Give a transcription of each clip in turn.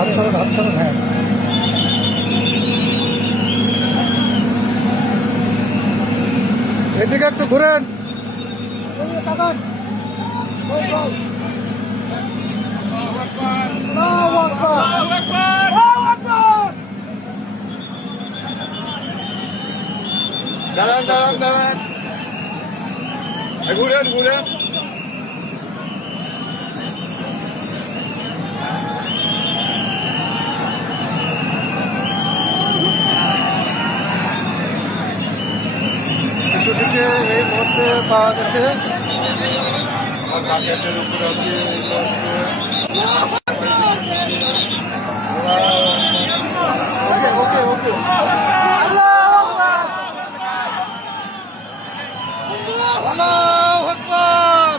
হাত ছাড়ুন, হ্যাঁ। এদিকে একটু ঘুরেন। দাঁড়ান ঘুরেন শিশুটিকে এই মুহূর্তে পাওয়া গেছে। বাকেটের উপরে আছে এই মুহূর্তে। ওকে আল্লাহু আকবার।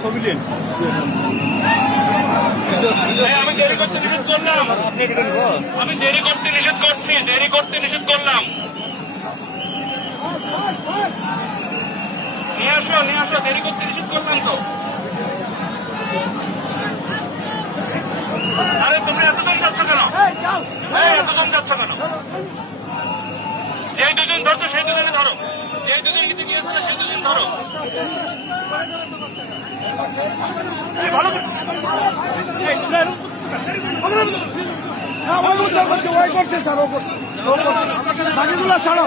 ছবি নিন। আমি দেরি করতে নিষেধ করলাম। আমি দেরি করতে নিষেধ করছি, দেরি করতে নিষেধ করলাম। নিয়ে আসো, দেরি করতে নিষেধ করলাম তো। আরে তুমি এতজন যাচ্ছ কেন? এতজন যাচ্ছ কেন? যেই দুজন ধরছো সেই দুজনে ধরো, যেই দুজন নিতে গিয়েছিল সেই দুজন ধরো। ভালো করছে, স্যার ও করছে, বাকিগুলো ছাড়ো।